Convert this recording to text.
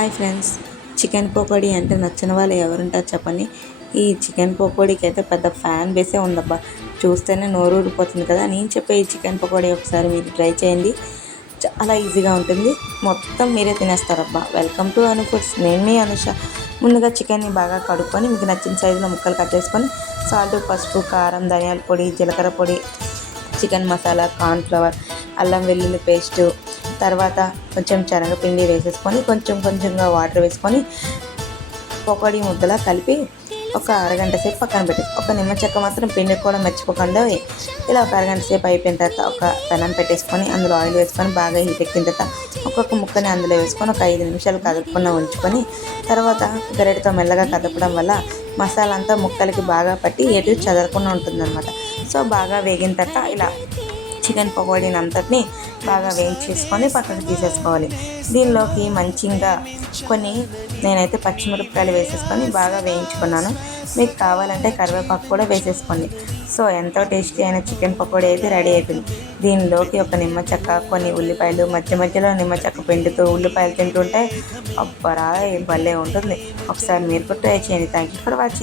Hi friends. Chicken pakodi అంటే నచ్చిన వాళ్ళు ఎవరుంటారు చెప్పండి. ఈ చికెన్ పకోడీకి అయితే పెద్ద ఫ్యాన్ బేసే ఉందబ్బా. చూస్తేనే నోరు ఊరిపోతుంది కదా. నేను చెప్పే ఈ చికెన్ పకోడీ ఒకసారి మీరు ట్రై చేయండి. చాలా ఈజీగా ఉంటుంది. మొత్తం మీరే తినేస్తారబ్బా. Welcome to Anu Foods. నేను మీ అనుష. ముందుగా చికెన్ని బాగా కడుక్కొని మీకు నచ్చిన సైజులో ముక్కలు కట్ చేసుకొని సాల్ట్ పసుపు కారం ధనియాల పొడి జీలకర్ర పొడి చికెన్ మసాలా కార్న్ఫ్లవర్ అల్లం వెల్లుల్లి పేస్టు తర్వాత కొంచెం శనగపిండి వేసేసుకొని కొంచెం కొంచెంగా వాటర్ వేసుకొని పొకడి ముద్దలా కలిపి ఒక అరగంట సేపు పక్కన పెట్టి ఒక నిమ్మ చెక్క మాత్రం పిండి కూడా మర్చిపోకుండా ఇలా ఒక అరగంట సేపు అయిపోయిన తర్వాత ఒక పెనం పెట్టేసుకొని అందులో ఆయిల్ వేసుకొని బాగా హీట్ ఎక్కిన తర్వాత ఒక్కొక్క ముక్కని అందులో వేసుకొని ఒక ఐదు నిమిషాలు కదపకుండా ఉంచుకొని తర్వాత గరిటతో మెల్లగా కదపడం వల్ల మసాలా అంతా ముక్కలకి బాగా పట్టి ఎటు చదరకుండా ఉంటుందన్నమాట. సో బాగా వేగిన తర్వాత ఇలా చికెన్ పకోడీని అంతటిని బాగా వేయించేసుకొని పక్కకు తీసేసుకోవాలి. దీనిలోకి మంచిగా కొన్ని నేనైతే పచ్చిమిరపకాయలు వేసేసుకొని బాగా వేయించుకున్నాను. మీకు కావాలంటే కరివేపాకు కూడా వేసేసుకోండి. సో ఎంతో టేస్టీ అయిన చికెన్ పకోడీ అయితే రెడీ అయిపోయింది. దీనిలోకి ఒక నిమ్మ చెక్క కొన్ని ఉల్లిపాయలు మధ్య మధ్యలో నిమ్మ చెక్క పిండుతూ ఉల్లిపాయలు తింటుంటే అబ్బరా భలే ఉంటుంది. ఒకసారి మీరు కూడా ట్రై చేయండి. Thank you for watching